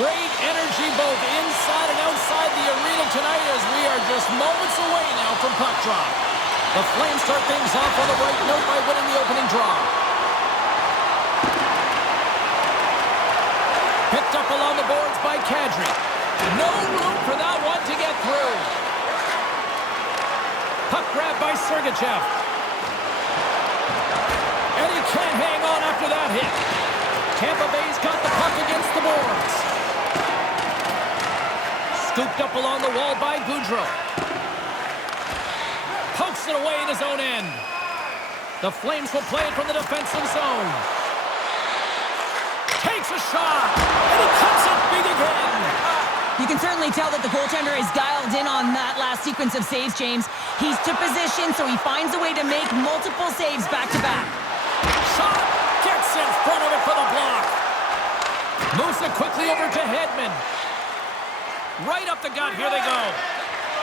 Great energy both inside and outside the arena tonight as we are just moments away now from puck drop. The Flames start things off on the right note by winning the opening draw. Picked up along the boards by Kadri. No room for that one to get through. Puck grab by Sergachev. And he can't hang on after that hit. Tampa Bay's got the puck against the boards. Scooped up along the wall by Gaudreau. Pokes it away in his own end. The Flames will play it from the defensive zone. Takes a shot, and he cuts it big again. You can certainly tell that the goaltender is dialed in on that last sequence of saves, James. He's to position, so he finds a way to make multiple saves back-to-back. Shot, gets in front of it for the block. Moves it quickly over to Hedman. Right up the gut, here they go.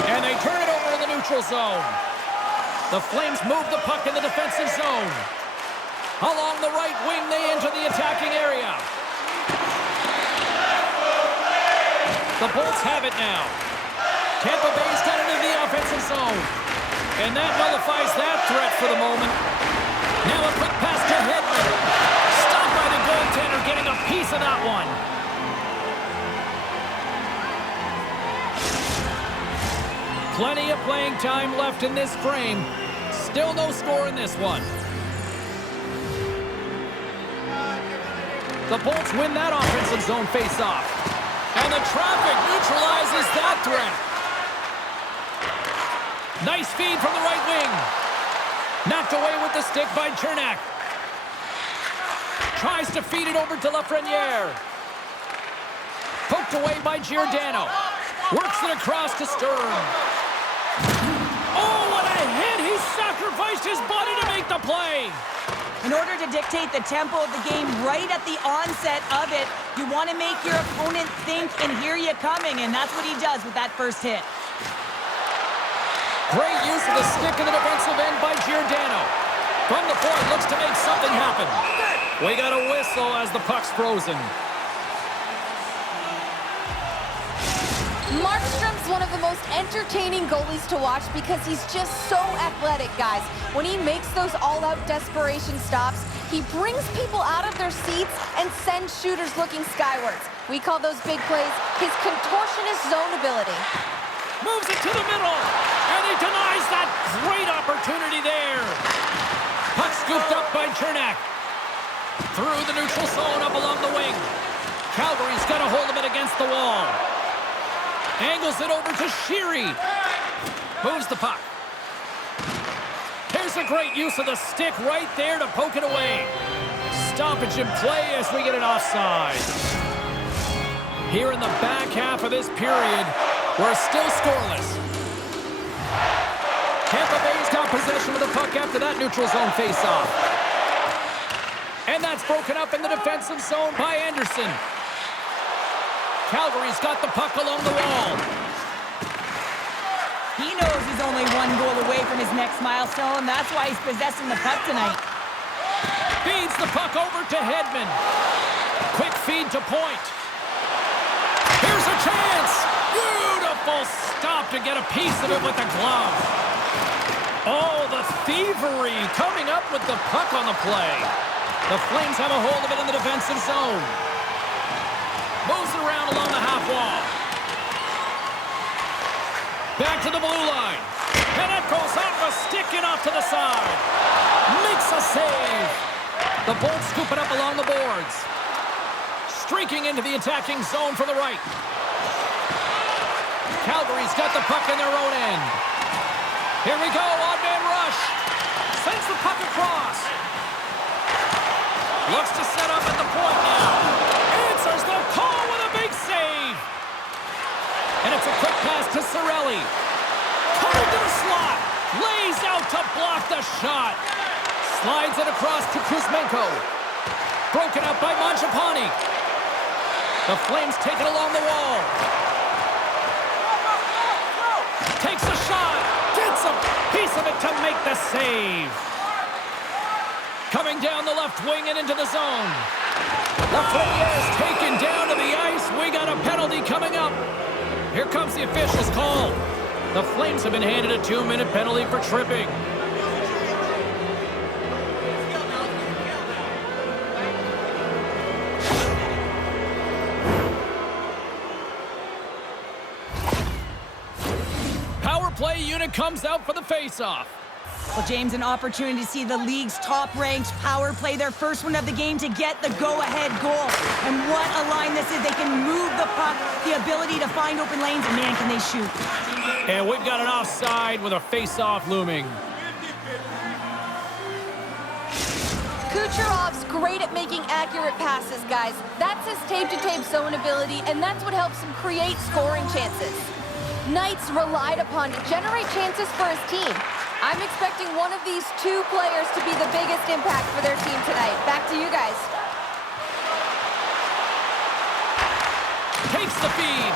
And they turn it over in the neutral zone. The Flames move the puck in the defensive zone. Along the right wing, they enter the attacking area. The Bolts have it now. Tampa Bay's got it into the offensive zone. And that nullifies that threat for the moment. Now a quick pass to Hedman. Stopped by the goaltender, getting a piece of that one. Plenty of playing time left in this frame. Still no score in this one. The Bolts win that offensive zone face-off. And the traffic neutralizes that threat. Nice feed from the right wing. Knocked away with the stick by Cernak. Tries to feed it over to Lafreniere. Poked away by Giordano. Works it across to Stern. Oh, what a hit! He sacrificed his body to make the play. In order to dictate the tempo of the game right at the onset of it, you want to make your opponent think and hear you coming, and that's what he does with that first hit. Great use of the stick in the defensive end by Giordano. From the point, looks to make something happen. We got a whistle as the puck's frozen. Markström's one of the most entertaining goalies to watch because he's just so athletic, guys. When he makes those all-out desperation stops, he brings people out of their seats and sends shooters looking skywards. We call those big plays his contortionist zone ability. Moves it to the middle, and he denies that great opportunity there. Puck scooped up by Cernak. Through the neutral zone, up along the wing. Calgary's got a hold of it against the wall. Angles it over to Sheary. Moves the puck. Here's a great use of the stick right there to poke it away. Stoppage in play as we get it offside. Here in the back half of this period, we're still scoreless. Tampa Bay's got possession of the puck after that neutral zone faceoff. And that's broken up in the defensive zone by Anderson. Calgary's got the puck along the wall. He knows he's only one goal away from his next milestone. That's why he's possessing the puck tonight. Feeds the puck over to Hedman. Quick feed to point. Here's a chance. Beautiful stop to get a piece of it with the glove. Oh, the thievery coming up with the puck on the play. The Flames have a hold of it in the defensive zone. Moves it around along the half wall. Back to the blue line. And it goes off a stick and off to the side. Makes a save. The Bolts scoop it up along the boards. Streaking into the attacking zone from the right. Calgary's got the puck in their own end. Here we go, odd-man rush. Sends the puck across. Looks to set up at the point now. Answers the call with a big save. And it's a quick pass to Cirelli. Coming to the slot. Lays out to block the shot. Slides it across to Kuzmenko. Broken up by Mangiapane. The Flames take it along the wall. Takes a shot. Gets a piece of it to make the save. Coming down the left wing and into the zone. Lafreniere is taken down to the ice with We got a penalty coming up. Here comes the official's call. The Flames have been handed a 2-minute penalty for tripping. Power play unit comes out for the face-off. Well, James, an opportunity to see the league's top-ranked power play their first one of the game to get the go-ahead goal. And what a line this is. They can move the puck, the ability to find open lanes, and man, can they shoot. And we've got an offside with a face-off looming. Kucherov's great at making accurate passes, guys. That's his tape-to-tape zone ability, and that's what helps him create scoring chances. Knights relied upon to generate chances for his team. I'm expecting one of these two players to be the biggest impact for their team tonight. Back to you guys. Takes the feed.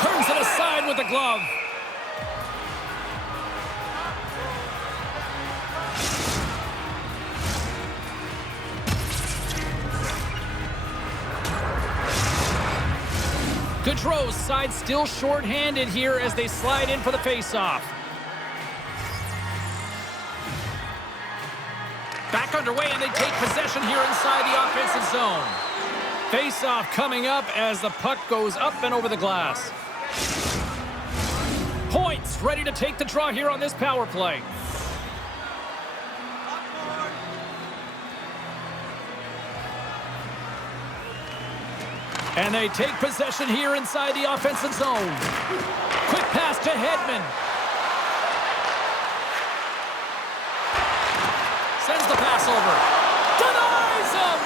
Turns it aside with the glove. Gaudreau's side still short-handed here as they slide in for the face-off. Back underway, and they take possession here inside the offensive zone. Face-off coming up as the puck goes up and over the glass. Points ready to take the draw here on this power play. And they take possession here inside the offensive zone. Quick pass to Hedman. Sends the pass over. Denies him!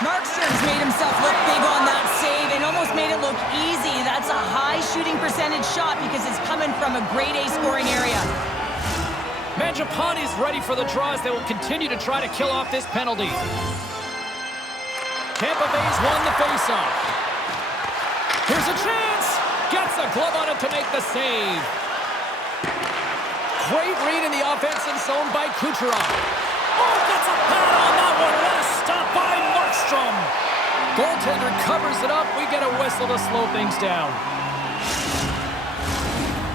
Markström's made himself look big on that save and almost made it look easy. That's a high shooting percentage shot because it's coming from a grade A scoring area. Mangiapane's ready for the draws. They will continue to try to kill off this penalty. Tampa Bay's won the faceoff. Here's a chance. Gets a glove on it to make the save. Great read in the offensive zone by Kucherov. Oh, gets a pad on that one. What a stop by Markström. Goaltender covers it up. We get a whistle to slow things down.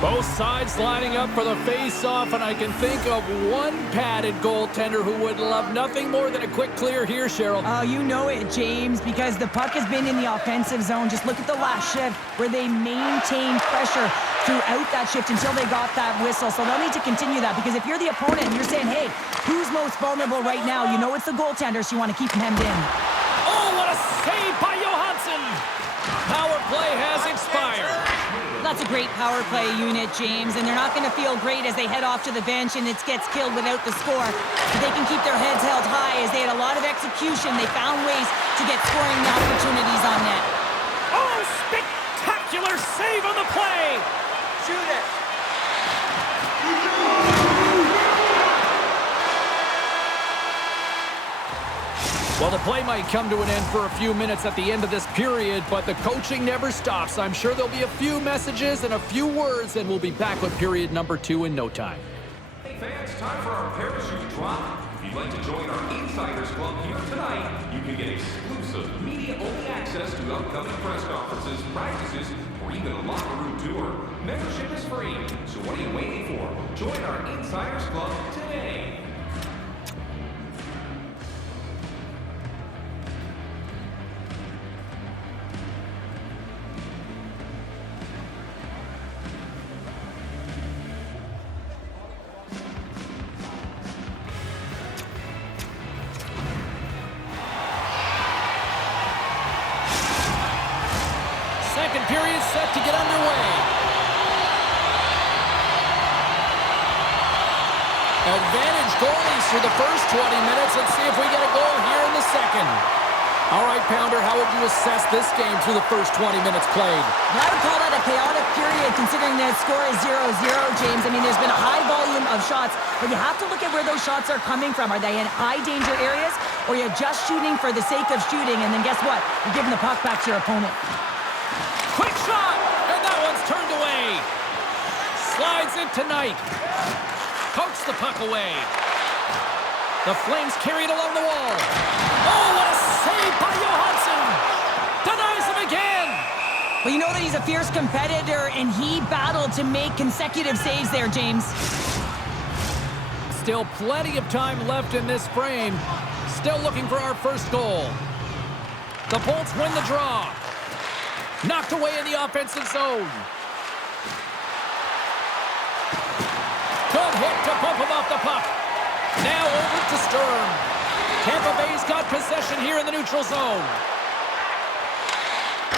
Both sides lining up for the face-off, and I can think of one padded goaltender who would love nothing more than a quick clear here, Cheryl. Oh, you know it, James, because the puck has been in the offensive zone. Just look at the last shift where they maintained pressure throughout that shift until they got that whistle. So they'll need to continue that, because if you're the opponent and you're saying, hey, who's most vulnerable right now? You know it's the goaltender, so you want to keep him hemmed in. Oh, what a save by Johansson! Power play has expired. That's a great power play unit, James, and they're not going to feel great as they head off to the bench and it gets killed without the score. But they can keep their heads held high as they had a lot of execution. They found ways to get scoring opportunities on net. Oh, spectacular save on the play! Shoot it! Well, the play might come to an end for a few minutes at the end of this period, but the coaching never stops. I'm sure there'll be a few messages and a few words, and we'll be back with period number 2 in no time. Hey fans, time for our parachute drop. If you'd like to join our Insiders Club here tonight, you can get exclusive media-only access to upcoming press conferences, practices, or even a locker room tour. Membership is free, so what are you waiting for? Join our Insiders Club today. Second period set to get underway. Advantage goalies through the first 20 minutes. Let's see if we get a goal here in the second. All right, Pounder, how would you assess this game through the first 20 minutes played? Well, I would call that a chaotic period considering the score is 0-0, James. I mean, there's been a high volume of shots, but you have to look at where those shots are coming from. Are they in high danger areas, or are you just shooting for the sake of shooting, and then guess what? You're giving the puck back to your opponent. Quick shot, and that one's turned away. Slides it tonight. Pokes the puck away. The Flames carry it along the wall. Oh, what a save by Johansson! Denies him again! Well, you know that he's a fierce competitor, and he battled to make consecutive saves there, James. Still plenty of time left in this frame. Still looking for our first goal. The Bolts win the draw. Knocked away in the offensive zone. Good hit to bump him off the puck. Now over to Sturm. Tampa Bay's got possession here in the neutral zone.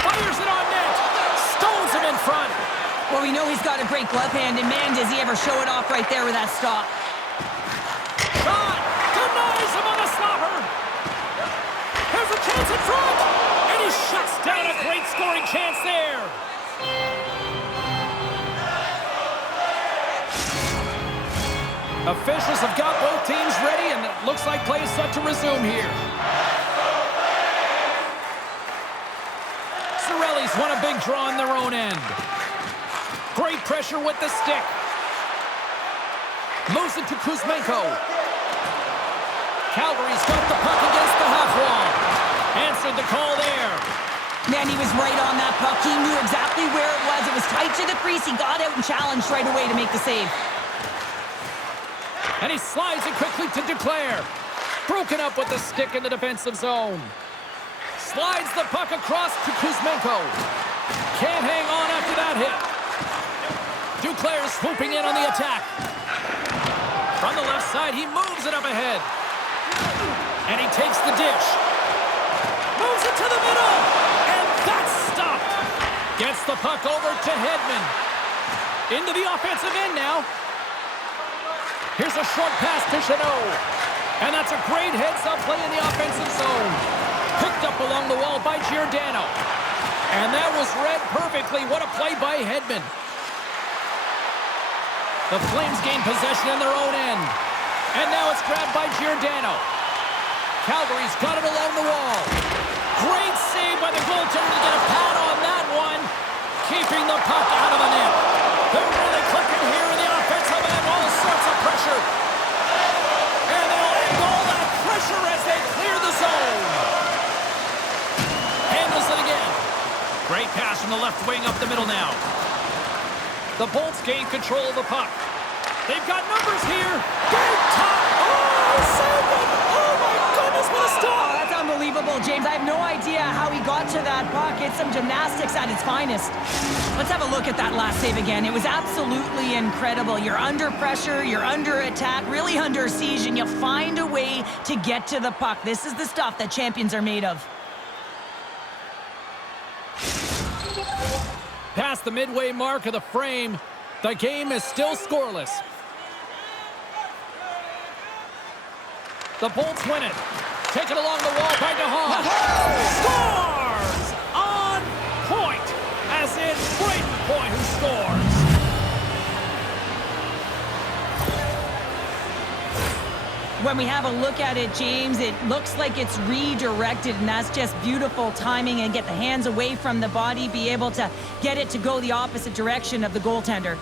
Fires it on net. Stones him in front. Well, we know he's got a great glove hand, and man, does he ever show it off right there with that stop. Shot. Denies him on the stopper. There's a chance in front. And he shuts down a great scoring chance there. Officials have got both teams ready, and it looks like play is set to resume here. Sorelli's won a big draw in their own end. Great pressure with the stick. Moves it to Kuzmenko. Calgary's got the puck against the half wall. Answered the call there. Man, he was right on that puck. He knew exactly where it was. It was tight to the crease. He got out and challenged right away to make the save. And he slides it quickly to Duclair. Broken up with the stick in the defensive zone. Slides the puck across to Kuzmenko. Can't hang on after that hit. Duclair swooping in on the attack. From the left side, he moves it up ahead. And he takes the dish. Moves it to the middle. And that's stopped. Gets the puck over to Hedman. Into the offensive end now. Here's a short pass to Chanot. And that's a great heads-up play in the offensive zone. Picked up along the wall by Giordano. And that was read perfectly. What a play by Hedman. The Flames gain possession in their own end. And now it's grabbed by Giordano. Calgary's got it along the wall. Great save by the goaltender to get a pad on that one. Keeping the puck out of the net. They're really clicking here in the offensive end. All sorts of pressure. And they'll end all that pressure as they clear the zone. Handles it again. Great pass from the left wing up the middle now. The Bolts gain control of the puck. They've got numbers here. Big top. Oh, saved it. Oh, my goodness, what a stop. Oh, that's unbelievable, James. I have no idea how he got to that puck. It's some gymnastics at its finest. Let's have a look at that last save again. It was absolutely incredible. You're under pressure, you're under attack, really under siege, and you find a way to get to the puck. This is the stuff that champions are made of. Past the midway mark of the frame, the game is still scoreless. The Bolts win it. Taken along the wall by Haan. Scores! On point! As in Brayden Point who scores. When we have a look at it, James, it looks like it's redirected, and that's just beautiful timing, and get the hands away from the body, be able to get it to go the opposite direction of the goaltender.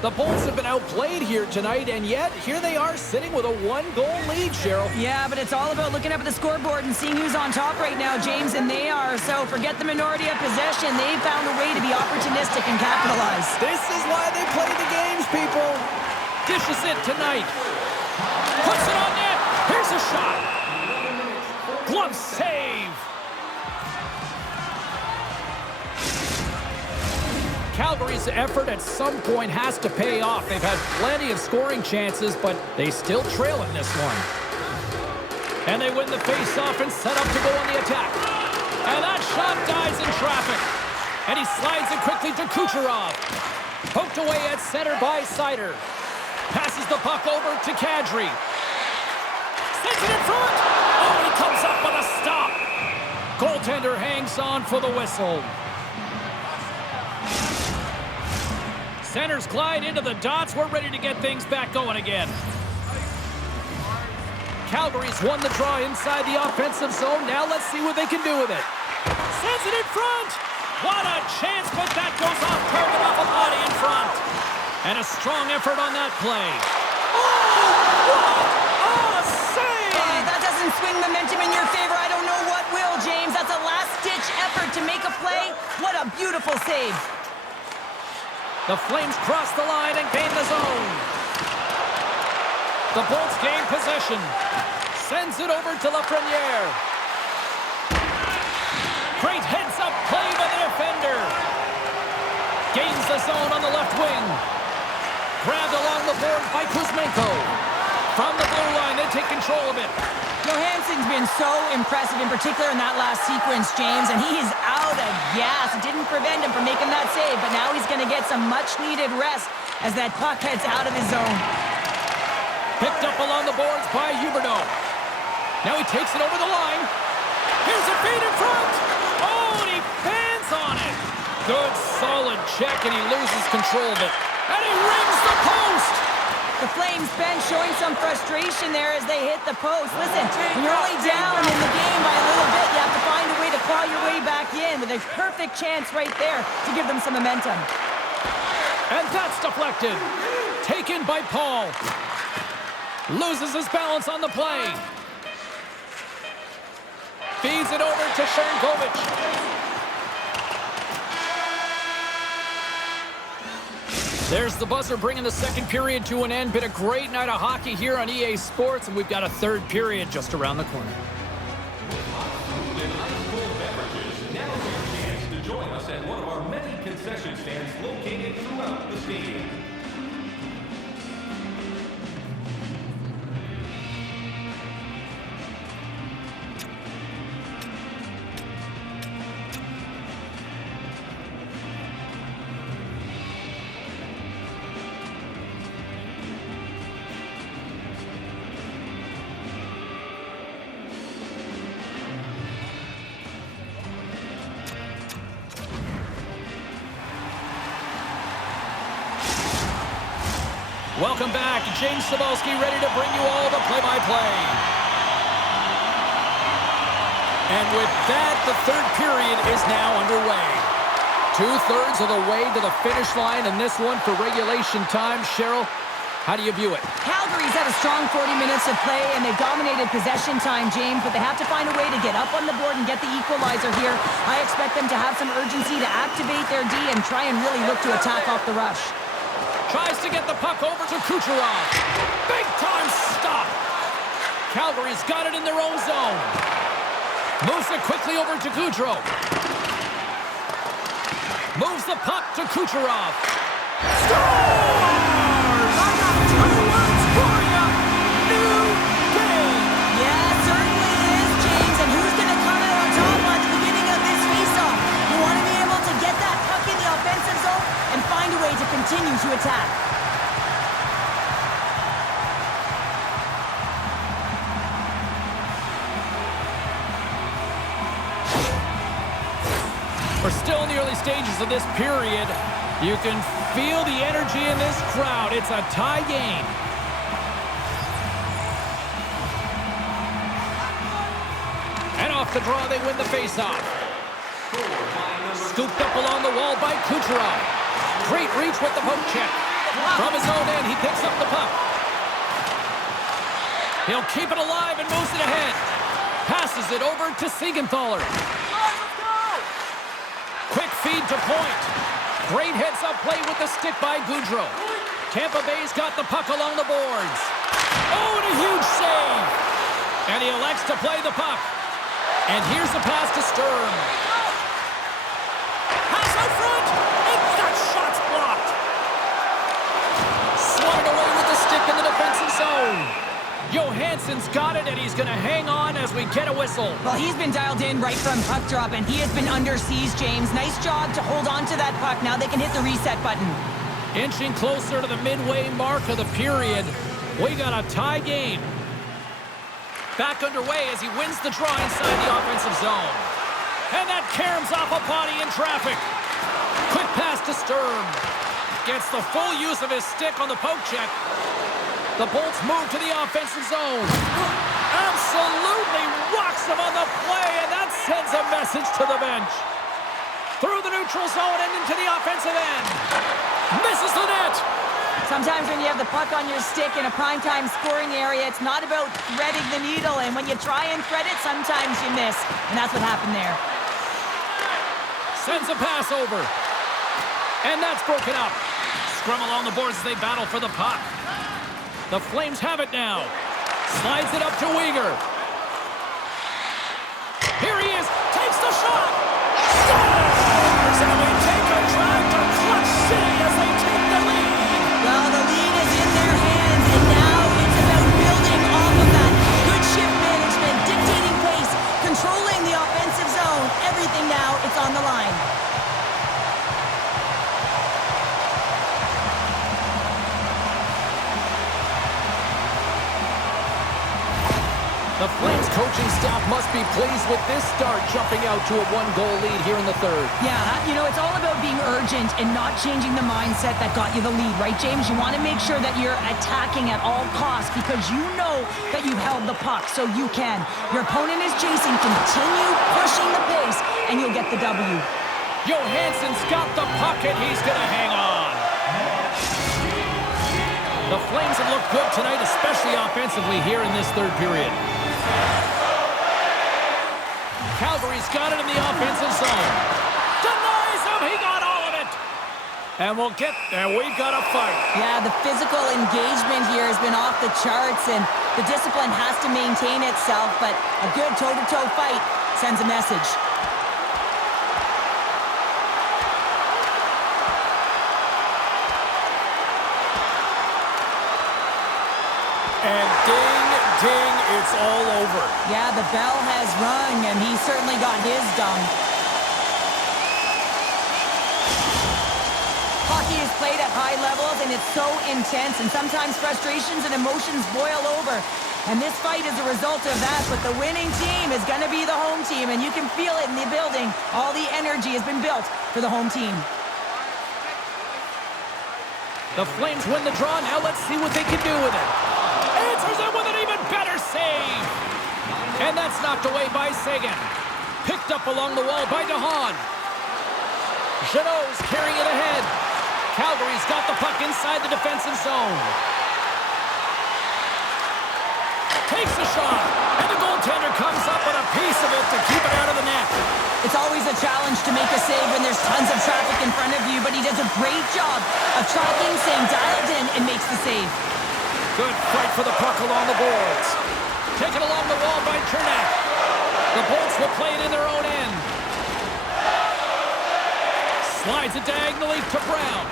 The Bolts have been outplayed here tonight, and yet here they are sitting with a one-goal lead, Cheryl. Yeah, but it's all about looking up at the scoreboard and seeing who's on top right now, James, and they are. So forget the minority of possession. They found a way to be opportunistic and capitalize. This is why they play the games, people. Dishes it tonight. Puts it on net. Here's a shot. Glove save. Calgary's effort at some point has to pay off. They've had plenty of scoring chances, but they still trail in this one. And they win the face-off and set up to go on the attack. And that shot dies in traffic. And he slides it quickly to Kucherov. Poked away at center by Seider. Passes the puck over to Kadri. Sends it in front. Oh, he comes up with a stop. Goaltender hangs on for the whistle. Centers glide into the dots. We're ready to get things back going again. Calgary's won the draw inside the offensive zone. Now let's see what they can do with it. Sends it in front. What a chance, but that goes off target off a body in front. And a strong effort on that play. Oh, what a save! That doesn't doesn't swing momentum in your favor, I don't know what will, James. That's a last-ditch effort to make a play. What a beautiful save. The Flames cross the line and gain the zone. The Bolts gain possession. Sends it over to Lafreniere. Great heads-up play by the defender. Gains the zone on the left wing. Grabbed along the board by Kuzmenko. From the blue line, they take control of it. Johansson's been so impressive, in particular in that last sequence, James, and he is out of gas. It didn't prevent him from making that save, but now he's going to get some much-needed rest as that puck heads out of his zone. Picked up along the boards by Giordano. Now he takes it over the line. Here's a feed in front. Oh, and he fans on it. Good, solid check, and he loses control of it. And he rings the post. The Flames bench showing some frustration there as they hit the post. Listen, when you're only down in the game by a little bit, you have to find a way to claw your way back in with a perfect chance right there to give them some momentum. And that's deflected. Taken by Paul. Loses his balance on the play. Feeds it over to Sharangovich. There's the buzzer bringing the second period to an end. Been a great night of hockey here on EA Sports, and we've got a third period just around the corner. Now your chance to join us at one of our many concession stands located throughout the stadium. Welcome back. James Cybulski ready to bring you all the play-by-play. And with that, the third period is now underway. 2/3 of the way to the finish line in this one for regulation time. Cheryl, how do you view it? Calgary's had a strong 40 minutes of play, and they've dominated possession time, James, but they have to find a way to get up on the board and get the equalizer here. I expect them to have some urgency to activate their D and try and really look to attack off the rush. Tries to get the puck over to Kucherov. Big time stop. Calgary's got it in their own zone. Moves it quickly over to Gaudreau. Moves the puck to Kucherov. Scores! I got 2 words for you. New game. Yeah, it certainly is, James. And who's going to come out on top at the beginning of this faceoff? You want to be able to get that puck in the offensive zone and find a way to continue to attack. We're still in the early stages of this period. You can feel the energy in this crowd. It's a tie game. And off the draw, they win the faceoff. Scooped up along the wall by Kucherov. Great reach with the poke check. From his own end, he picks up the puck. He'll keep it alive and moves it ahead. Passes it over to Siegenthaler. Quick feed to point. Great heads-up play with the stick by Gaudreau. Tampa Bay's got the puck along the boards. Oh, and a huge save. And he elects to play the puck. And here's the pass to Sturm. Pass out front. And that shot's blocked. Swatted away with the stick in the defensive zone. Johansson's got it, and he's going to hang on as we get a whistle. Well, he's been dialed in right from puck drop, and he has been under siege, James. Nice job to hold on to that puck. Now they can hit the reset button. Inching closer to the midway mark of the period. We got a tie game. Back underway as he wins the draw inside the offensive zone. And that caroms off a body in traffic. Quick pass to Sturm. Gets the full use of his stick on the poke check. The Bolts move to the offensive zone. Absolutely rocks him on the play, and that sends a message to the bench. Through the neutral zone and into the offensive end. Misses the net. Sometimes when you have the puck on your stick in a primetime scoring area, it's not about threading the needle, and when you try and thread it, sometimes you miss, and that's what happened there. Sends a pass over. And that's broken up. Scrum along the boards as they battle for the puck. The Flames have it now. Slides it up to Weegar. Here he is. Takes the shot. Scores! And we take a drive to Clutch City as they take the lead. Well, the lead is in their hands, and now it's about building off of that. Good shift management, dictating pace, controlling the offensive zone. Everything now, it's on the line. The Flames coaching staff must be pleased with this start, jumping out to a one-goal lead here in the third. Yeah, you know, it's all about being urgent and not changing the mindset that got you the lead, right, James? You want to make sure that you're attacking at all costs because you know that you've held the puck, so you can. Your opponent is chasing. Continue pushing the pace, and you'll get the W. Johansson's got the puck, and he's going to hang on. The Flames have looked good tonight, especially offensively here in this third period. Calgary's got it in the offensive zone. Denies him. He got all of it. And we've got a fight. Yeah, the physical engagement here has been off the charts, and the discipline has to maintain itself, but a good toe-to-toe fight sends a message. And ding, ding, it's all over. Yeah, the bell has rung, and he certainly got his done. Hockey is played at high levels, and it's so intense, and sometimes frustrations and emotions boil over. And this fight is a result of that, but the winning team is going to be the home team, and you can feel it in the building. All the energy has been built for the home team. The Flames win the draw. Now let's see what they can do with it. Answers it with an even better save. And that's knocked away by Sagan. Picked up along the wall by Haan. Giordano's carrying it ahead. Calgary's got the puck inside the defensive zone. Takes a shot. And the goaltender comes up with a piece of it to keep it out of the net. It's always a challenge to make a save when there's tons of traffic in front of you, but he does a great job of tracking, staying dialed in, and makes the save. Good fight for the puck along the boards. Taken along the wall by Cernak. The Bolts will play it in their own end. Slides it diagonally to Brown.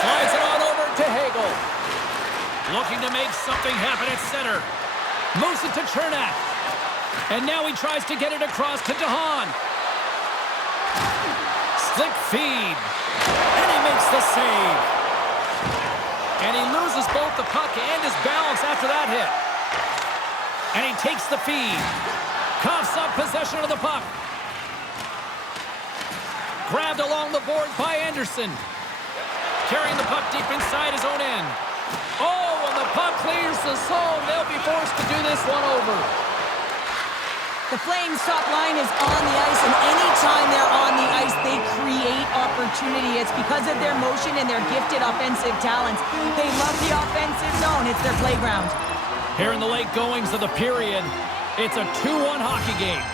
Slides it on over to Hagel. Looking to make something happen at center. Moves it to Cernak. And now he tries to get it across to Haan. Slick feed. And he makes the save. And he loses both the puck and his balance after that hit. And he takes the feed. Coughs up possession of the puck. Grabbed along the board by Anderson. Carrying the puck deep inside his own end. Oh, and the puck clears the zone. They'll be forced to do this one over. The Flames' top line is on the ice, and anytime they're on the ice, they create opportunity. It's because of their motion and their gifted offensive talents. They love the offensive zone. It's their playground. Here in the late goings of the period, it's a 2-1 hockey game.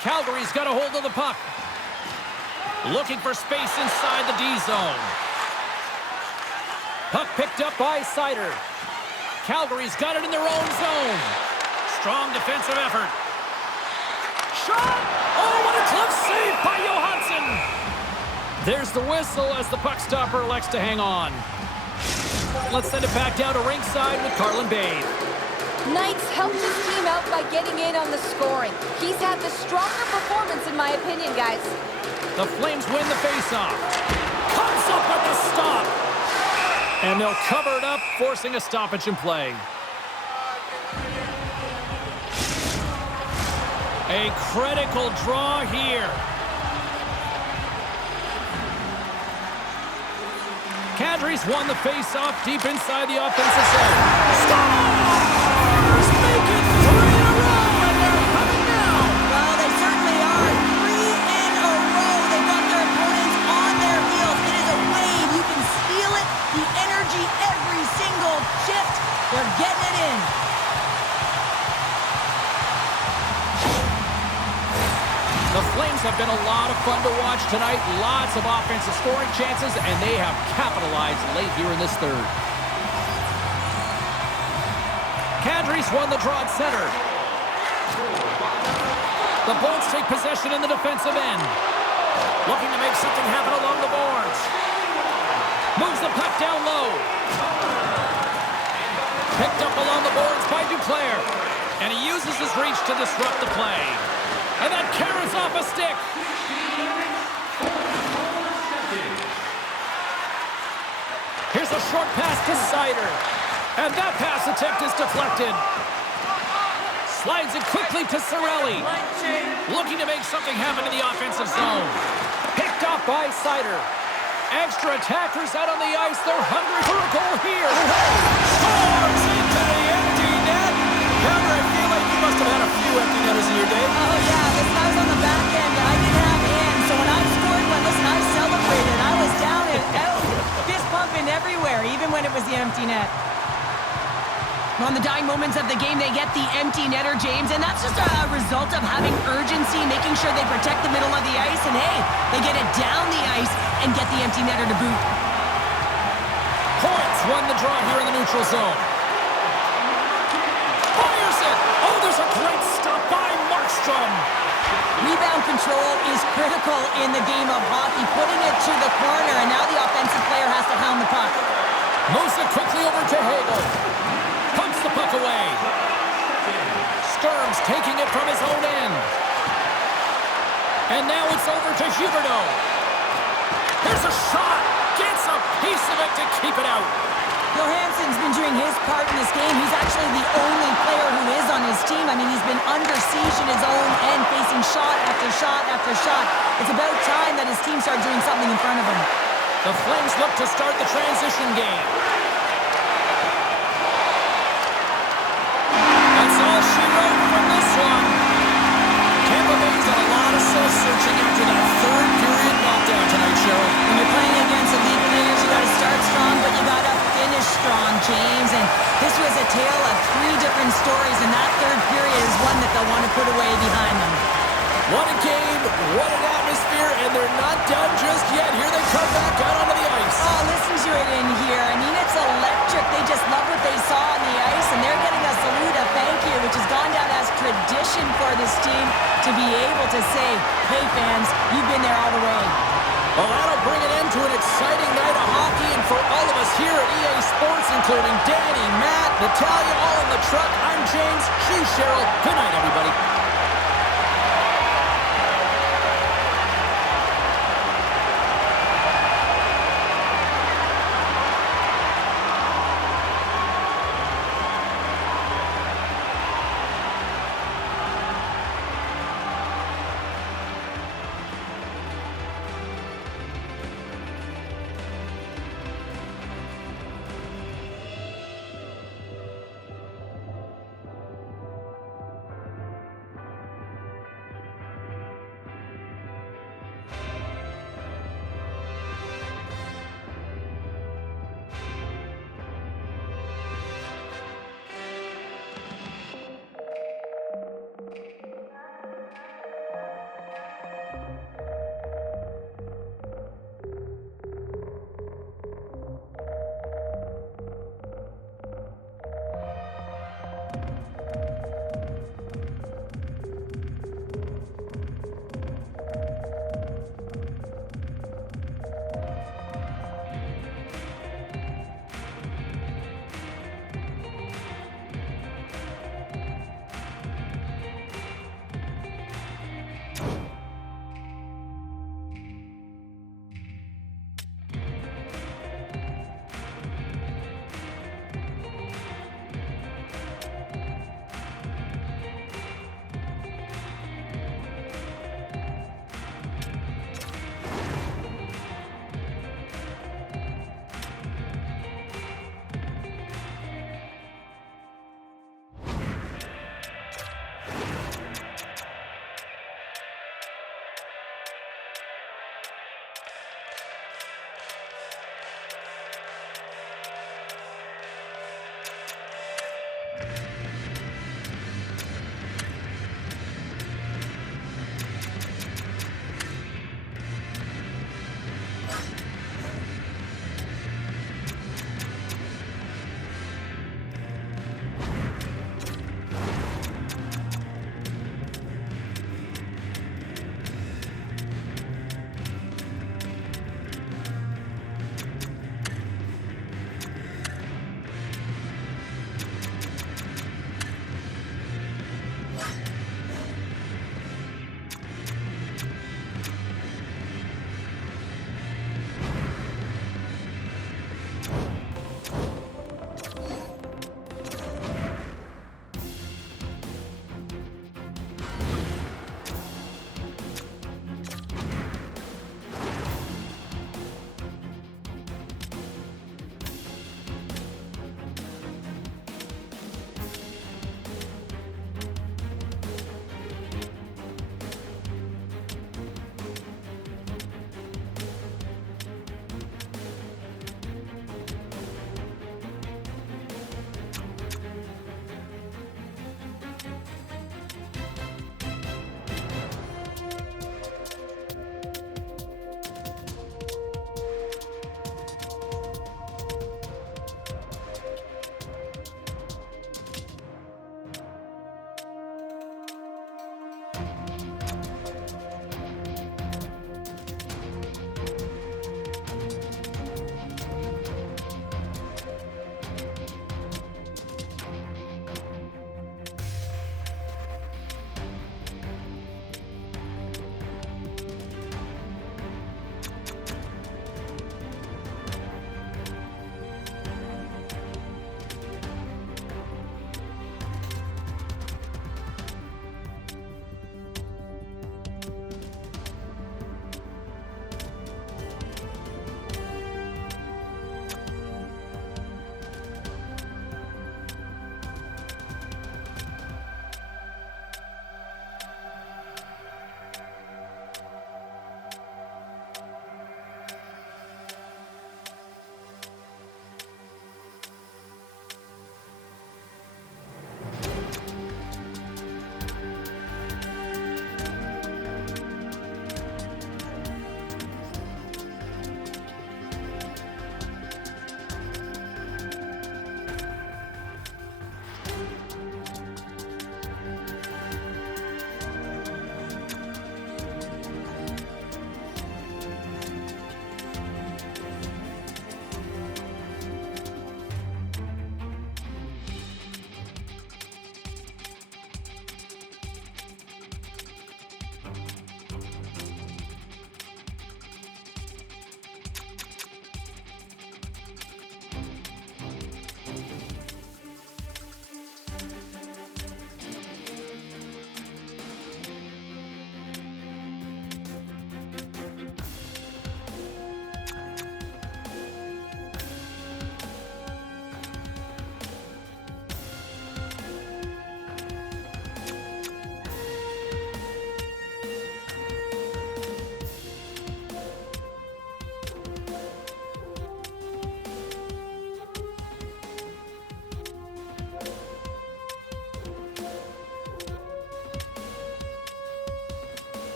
Calgary's got a hold of the puck. Looking for space inside the D zone. Puck picked up by Seider. Calgary's got it in their own zone. Strong defensive effort. Shot! Oh, what a tough save by Johansson! There's the whistle as the puck stopper elects to hang on. Let's send it back down to ringside with Carlin Bade. Knights helped his team out by getting in on the scoring. He's had the stronger performance, in my opinion, guys. The Flames win the faceoff. Comes up with the stop. And they'll cover it up, forcing a stoppage in play. A critical draw here. Kadri's won the faceoff deep inside the offensive zone. Stars! Make it 3 in a row, and they're coming now. Well, they certainly are. 3 The Flames have been a lot of fun to watch tonight. Lots of offensive scoring chances, and they have capitalized late here in this third. Kadri's won the draw at center. The Bolts take possession in the defensive end. Looking to make something happen along the boards. Moves the puck down low. Picked up along the boards by Duclair. And he uses his reach to disrupt the play. And that carries off a stick. Here's a short pass to Seider. And that pass attempt is deflected. Slides it quickly to Cirelli. Looking to make something happen in the offensive zone. Picked off by Seider. Extra attackers out on the ice. They're hungry for a goal here. Scores into the empty net. Cameron, I feel like you must have had a few empty netters in your day. Oh, yeah. Listen, I was on the back end, and I didn't have hands. So when I scored one, listen, I celebrated. I was down and out. Fist pumping everywhere, even when it was the empty net. On the dying moments of the game, they get the empty netter, James, and that's just a result of having urgency, making sure they protect the middle of the ice, and hey, they get it down the ice and get the empty netter to boot. Points won the draw here in the neutral zone. Fires it! Oh, there's a great stop by Markström. Rebound control is critical in the game of hockey, putting it to the corner, and now the offensive player has to hound the puck. Moves it quickly over to Hagel. Pumps the puck away. Sturm's taking it from his own end. And now it's over to Giordano. There's a shot. Gets a piece of it to keep it out. Johansson's been doing his part in this game. He's actually the only player who is on his team. I mean, he's been under siege in his own end, facing shot after shot after shot. It's about time that his team started doing something in front of him. The Flames look to start the transition game. That's all she wrote from this one. Tampa Bay's got a lot of soul-searching after that third period meltdown tonight, Cheryl. When you're playing against elite players, you got to start strong, but you got to finish strong, James. And this was a tale of three different stories, and that third period is one that they'll want to put away behind them. What a game, what an atmosphere, and they're not done just yet. Here they come back out onto the ice. Oh, listen to it in here. I mean, it's electric. They just love what they saw on the ice, and they're getting a salute, a thank you, which has gone down as tradition for this team to be able to say, hey, fans, you've been there all the way. Well, that'll bring an end to an exciting night of hockey, and for all of us here at EA Sports, including Danny, Matt, Natalia, all in the truck, I'm James. She's Cheryl. Good night, everybody.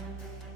it.